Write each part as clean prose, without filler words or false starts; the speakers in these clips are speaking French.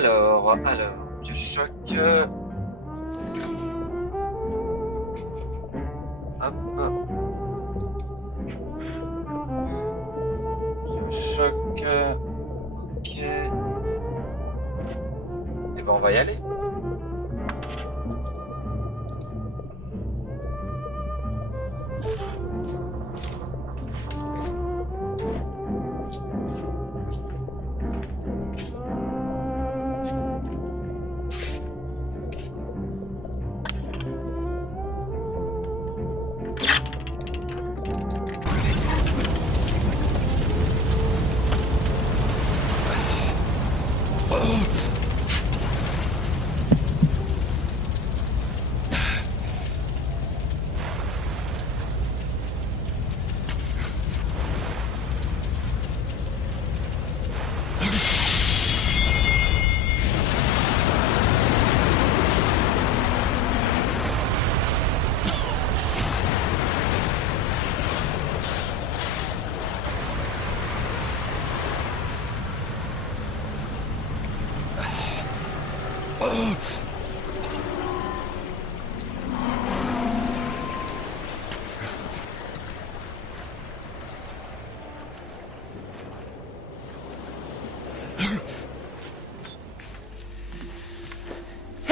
Bioshock. Hop. Bioshock. Ok. Et ben on va y aller.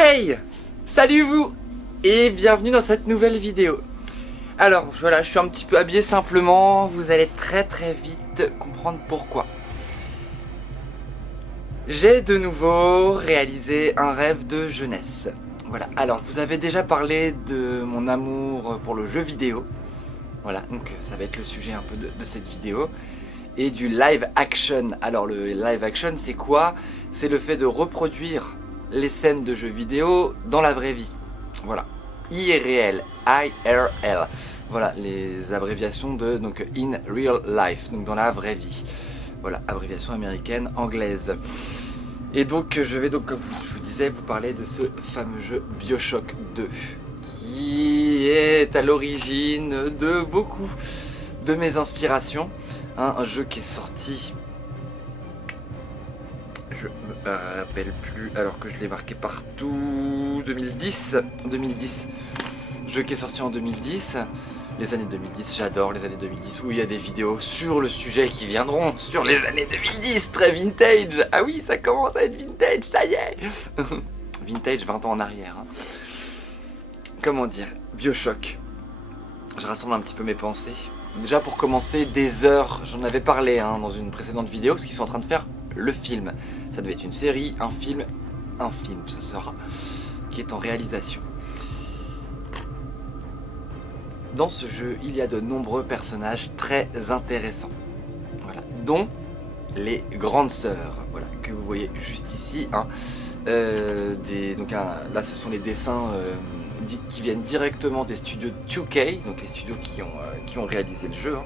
Hey! Salut vous! Et bienvenue dans cette nouvelle vidéo. Alors voilà, je suis un petit peu habillé simplement, vous allez très vite comprendre pourquoi. J'ai de nouveau réalisé un rêve de jeunesse. Voilà, alors je vous avez déjà parlé de mon amour pour le jeu vidéo. Voilà, donc ça va être le sujet un peu de cette vidéo. Et du live action. Alors le live action c'est quoi? C'est le fait de reproduire les scènes de jeux vidéo dans la vraie vie. Voilà, IRL, IRL. Voilà, les abréviations de donc in real life, donc dans la vraie vie. Voilà, abréviation américaine, anglaise. Et donc je vais donc, comme je vous disais, vous parler de ce fameux jeu Bioshock 2 qui est à l'origine de beaucoup de mes inspirations. Un jeu qui est sorti, je me rappelle plus alors que je l'ai marqué partout, 2010, jeu qui est sorti en 2010. Les années 2010, j'adore les années 2010 où il y a des vidéos sur le sujet qui viendront sur les années 2010, très vintage. Ah oui, ça commence à être vintage, ça y est. Vintage 20 ans en arrière. Hein. Comment dire, Bioshock. Je rassemble un petit peu mes pensées. Déjà pour commencer, des heures, j'en avais parlé dans une précédente vidéo, parce qu'ils sont en train de faire le film. Ça devait être une série, un film ça sera, qui est en réalisation. Dans ce jeu, il y a de nombreux personnages très intéressants, voilà, dont les grandes sœurs, voilà, que vous voyez juste ici. Là, ce sont les dessins qui viennent directement des studios 2K, donc les studios qui ont réalisé le jeu,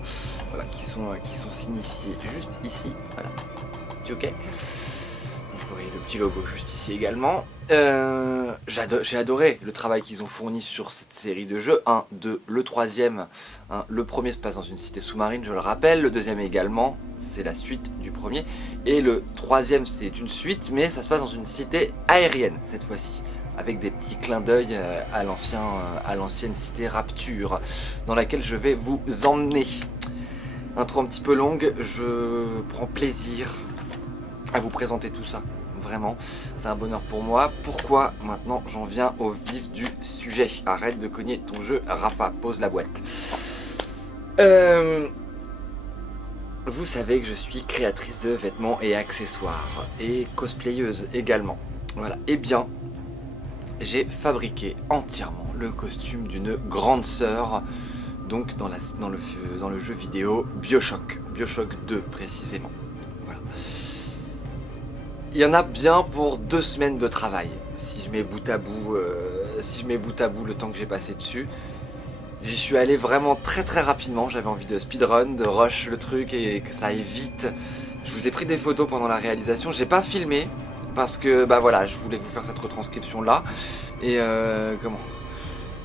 voilà, qui sont signifiés juste ici, voilà, 2K. Vous voyez le petit logo juste ici également. J'ai adoré le travail qu'ils ont fourni sur cette série de jeux. Le troisième, le premier se passe dans une cité sous-marine, je le rappelle. Le deuxième également, c'est la suite du premier. Et le troisième, c'est une suite, mais ça se passe dans une cité aérienne cette fois-ci, avec des petits clins d'œil à l'ancienne cité Rapture, dans laquelle je vais vous emmener. Intro un petit peu longue, je prends plaisir à vous présenter tout ça. Vraiment, c'est un bonheur pour moi. Pourquoi? Maintenant, j'en viens au vif du sujet. Arrête de cogner ton jeu, Rafa, pose la boîte. Vous savez que je suis créatrice de vêtements et accessoires, et cosplayeuse également. Voilà, et bien, j'ai fabriqué entièrement le costume d'une grande sœur, donc dans le jeu vidéo Bioshock 2 précisément. Voilà. Il y en a bien pour 2 semaines de travail, si je mets bout à bout le temps que j'ai passé dessus. J'y suis allé vraiment très rapidement, j'avais envie de speedrun, de rush le truc et que ça aille vite. Je vous ai pris des photos pendant la réalisation, j'ai pas filmé parce que bah voilà, je voulais vous faire cette retranscription là et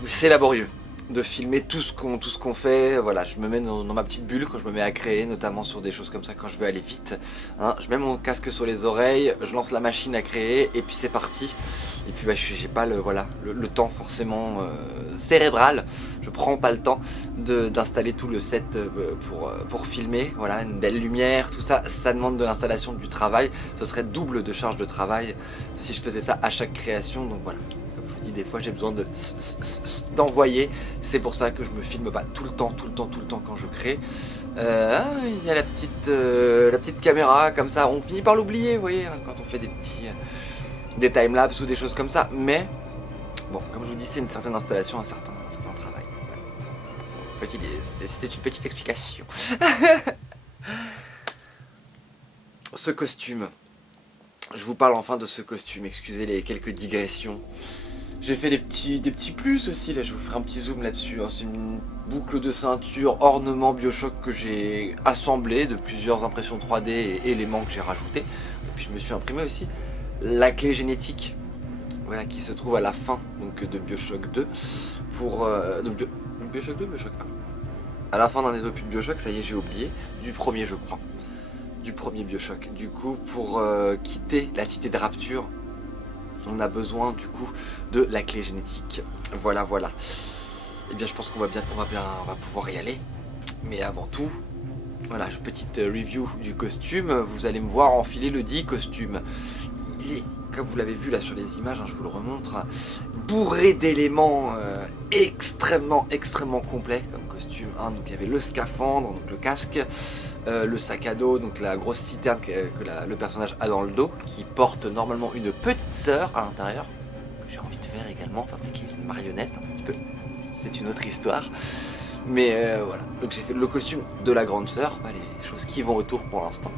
c'est laborieux. de filmer tout ce qu'on fait. Voilà, je me mets dans ma petite bulle quand je me mets à créer, notamment sur des choses comme ça quand je veux aller vite, hein. Je mets mon casque sur les oreilles, je lance la machine à créer et puis c'est parti. Et puis bah, j'ai pas le temps forcément cérébral, je prends pas le temps d'installer tout le set pour filmer. Voilà, une belle lumière, tout ça, ça demande de l'installation, du travail. Ce serait double de charge de travail si je faisais ça à chaque création, donc voilà. Des fois j'ai besoin d'envoyer, c'est pour ça que je me filme pas tout le temps quand je crée. Il y a la petite caméra comme ça, on finit par l'oublier, vous voyez, hein, quand on fait des timelapses ou des choses comme ça, mais bon, comme je vous dis, c'est une certaine installation, un certain travail. C'était une petite explication. Ce costume, je vous parle enfin de ce costume, excusez les quelques digressions. J'ai fait des petits plus aussi, là je vous ferai un petit zoom là-dessus, hein. C'est une boucle de ceinture ornement Bioshock que j'ai assemblé de plusieurs impressions 3D et éléments que j'ai rajoutés. Et puis je me suis imprimé aussi la clé génétique, voilà, qui se trouve à la fin donc, de Bioshock 2 pour Bioshock 2, Bioshock 1. À la fin d'un des opus de Bioshock, ça y est j'ai oublié, du premier je crois, du premier Bioshock. Du coup pour quitter la cité de Rapture, on a besoin du coup de la clé génétique. Voilà. Et bien je pense qu'on va pouvoir y aller. Mais avant tout, voilà, petite review du costume. Vous allez me voir enfiler le dit costume. Il est, comme vous l'avez vu là sur les images, hein, je vous le remontre, bourré d'éléments extrêmement complets comme costume, hein. Donc il y avait le scaphandre, donc le casque, le sac à dos, donc la grosse citerne que le personnage a dans le dos, qui porte normalement une petite sœur à l'intérieur, que j'ai envie de faire également, fabriquer une marionnette un petit peu, c'est une autre histoire. Mais voilà, donc j'ai fait le costume de la grande sœur, les choses qui vont autour pour l'instant.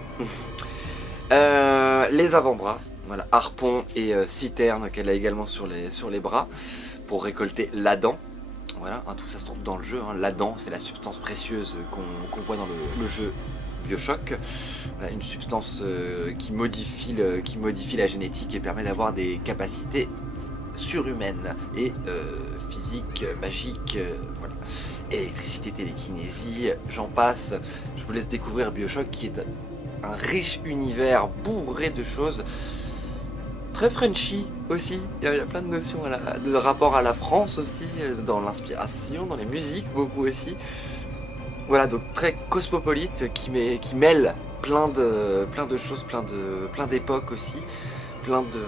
Les avant-bras, voilà, harpon et citerne qu'elle a également sur les bras, pour récolter l'Adam. Voilà, hein, tout ça se trouve dans le jeu, hein. L'Adam, c'est la substance précieuse qu'on voit dans le jeu Bioshock. Voilà, une substance qui modifie la génétique et permet d'avoir des capacités surhumaines et physiques, magiques, voilà. Électricité, télékinésie, j'en passe. Je vous laisse découvrir Bioshock, qui est un riche univers bourré de choses. Très Frenchy aussi, il y a plein de notions de rapport à la France aussi, dans l'inspiration, dans les musiques beaucoup aussi. Voilà, donc très cosmopolite, qui mêle plein de choses, plein d'époques aussi, plein de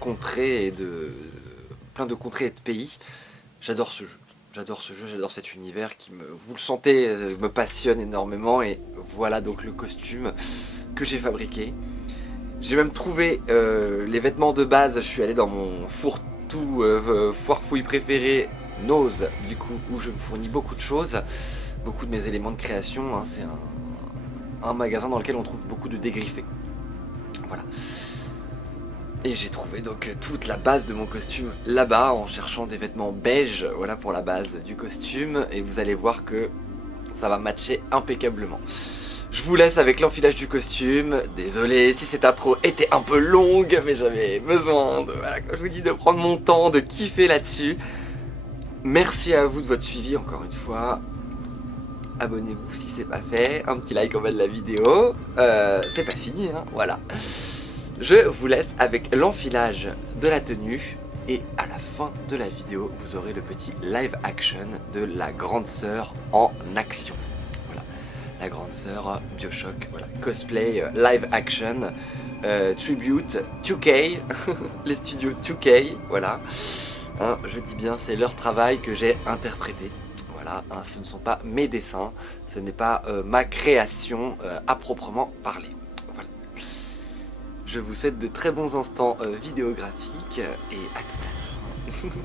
contrées et plein de contrées et de pays. J'adore ce jeu. J'adore cet univers qui vous le sentez, me passionne énormément. Et voilà donc le costume que j'ai fabriqué. J'ai même trouvé les vêtements de base. Je suis allé dans mon fourre-tout foire-fouille préféré, Nose, du coup, où je me fournis beaucoup de choses, beaucoup de mes éléments de création, hein. C'est un magasin dans lequel on trouve beaucoup de dégriffés. Voilà. Et j'ai trouvé donc toute la base de mon costume là-bas en cherchant des vêtements beige, voilà, pour la base du costume, et vous allez voir que ça va matcher impeccablement. Je vous laisse avec l'enfilage du costume. Désolé si cette intro était un peu longue, mais j'avais besoin voilà, comme je vous dis, de prendre mon temps, de kiffer là-dessus. Merci à vous de votre suivi encore une fois. Abonnez-vous si c'est pas fait, un petit like en bas de la vidéo. C'est pas fini, hein, voilà. Je vous laisse avec l'enfilage de la tenue et à la fin de la vidéo, vous aurez le petit live action de la grande sœur en action. Voilà, la grande sœur Bioshock, voilà, cosplay live action, tribute 2K, les studios 2K, voilà. Hein, je dis bien, c'est leur travail que j'ai interprété. Voilà, hein, ce ne sont pas mes dessins, ce n'est pas ma création à proprement parler. Je vous souhaite de très bons instants vidéographiques et à tout à l'heure.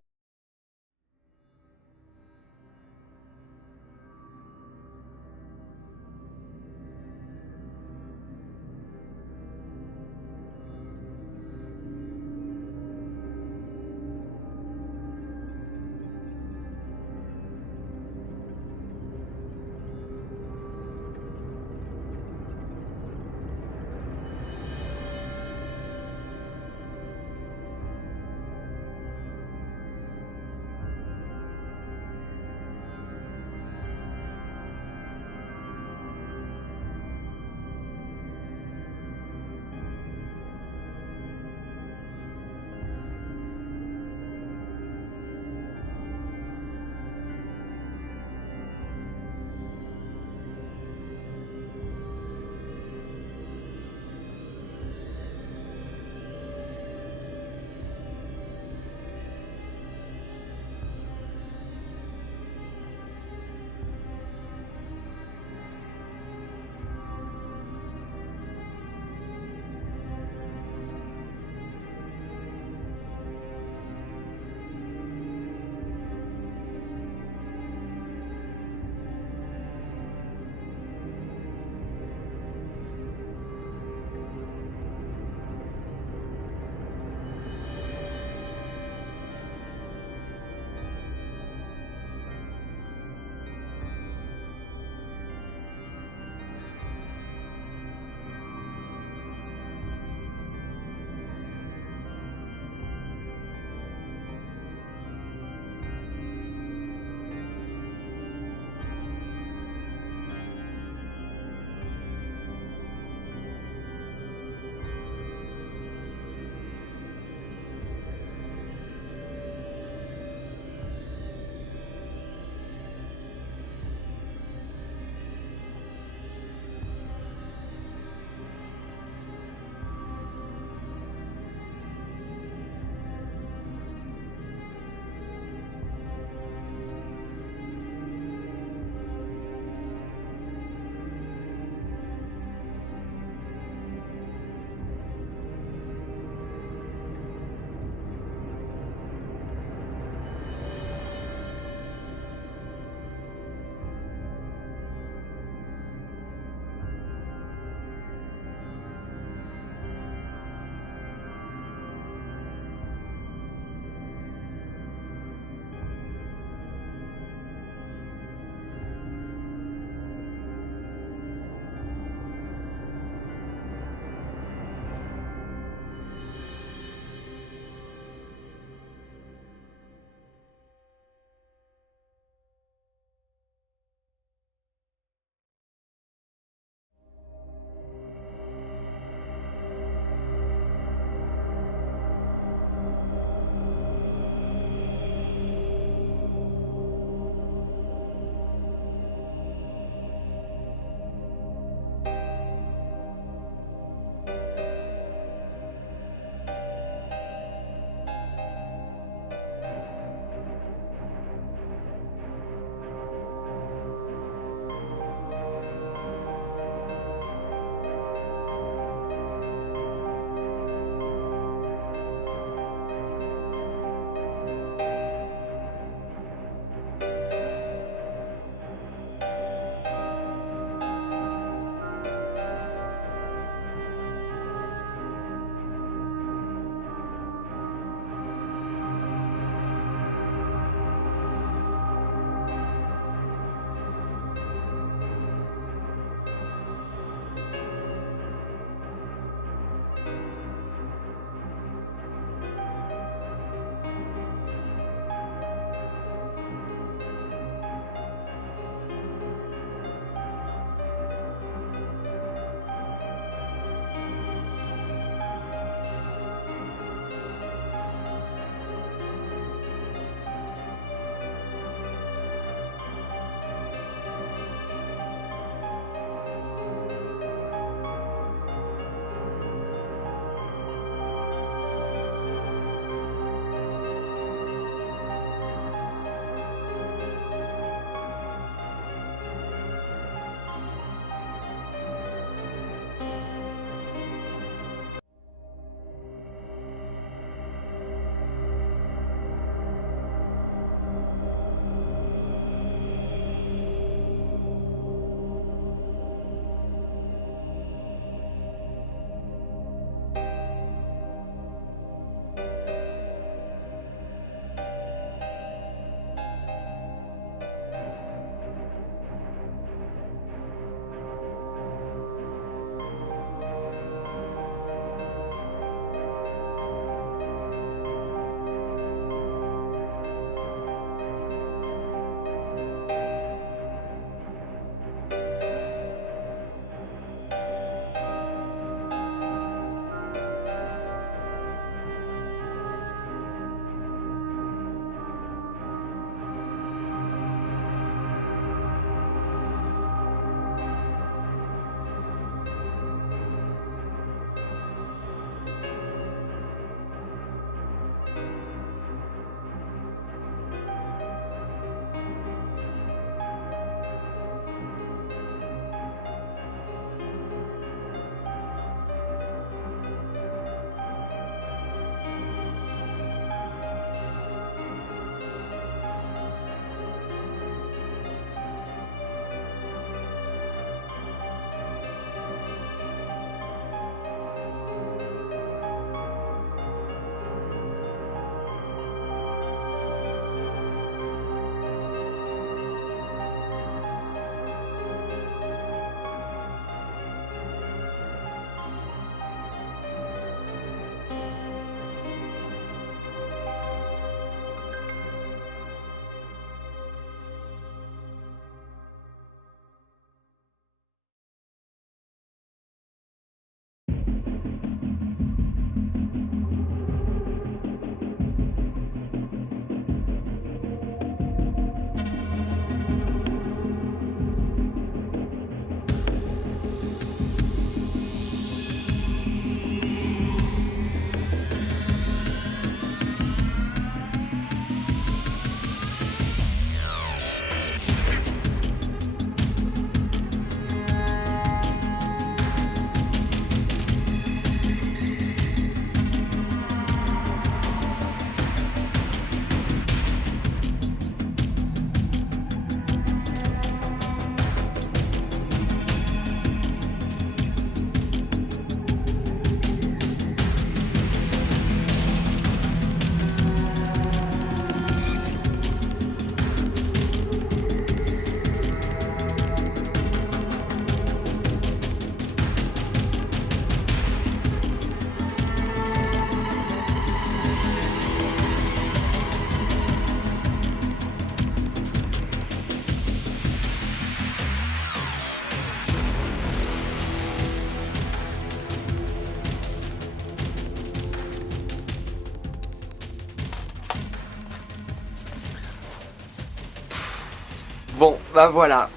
Bon, bah voilà.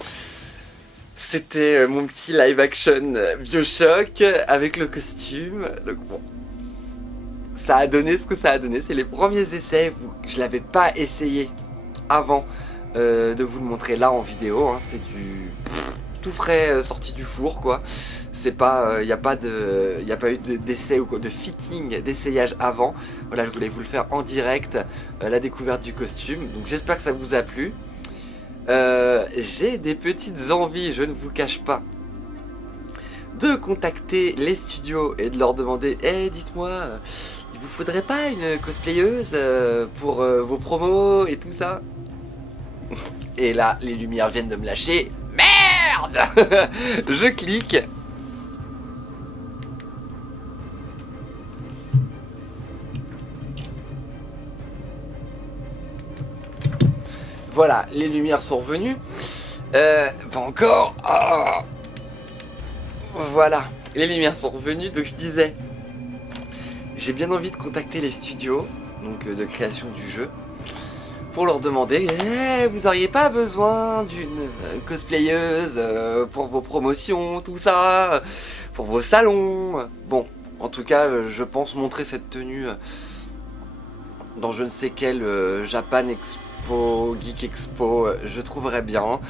C'était mon petit live action Bioshock avec le costume. Donc bon, ça a donné ce que ça a donné. C'est les premiers essais. Je l'avais pas essayé avant de vous le montrer là en vidéo. Hein. C'est du tout frais sorti du four quoi. C'est pas, y a pas eu d'essai ou quoi, de fitting, d'essayage avant. Voilà, je voulais vous le faire en direct, la découverte du costume. Donc j'espère que ça vous a plu. J'ai des petites envies, je ne vous cache pas, de contacter les studios et de leur demander dites-moi, il vous faudrait pas une cosplayeuse pour vos promos et tout ça. Et là, les lumières viennent de me lâcher. Merde. Je clique. Voilà, les lumières sont revenues. Pas encore. Oh. Voilà, les lumières sont revenues. Donc je disais, j'ai bien envie de contacter les studios donc de création du jeu pour leur demander vous auriez pas besoin d'une cosplayeuse pour vos promotions, tout ça, pour vos salons. Bon, en tout cas, je pense montrer cette tenue dans je ne sais quel Japan Expo, Geek Expo, je trouverai bien.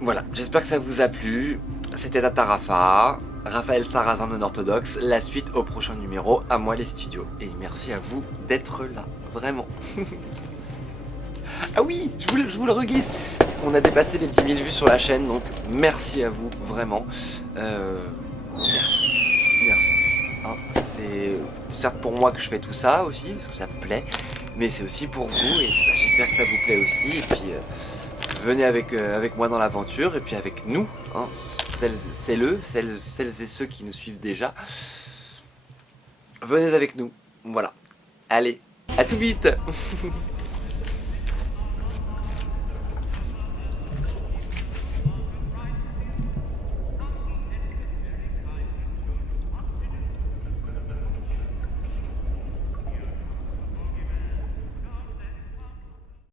Voilà, j'espère que ça vous a plu. C'était Tata Rafa, Raphaël Sarrazin non orthodoxe. La suite au prochain numéro, à moi les studios. Et merci à vous d'être là, vraiment. Ah oui, je vous le reglisse. On a dépassé les 10 000 vues sur la chaîne, donc merci à vous, vraiment. Merci. Hein, c'est certes pour moi que je fais tout ça aussi, parce que ça me plaît, mais c'est aussi pour vous, et bah, j'espère que ça vous plaît aussi, et puis venez avec moi dans l'aventure, et puis avec nous, hein, celles et ceux qui nous suivent déjà, venez avec nous, voilà. Allez, à tout vite.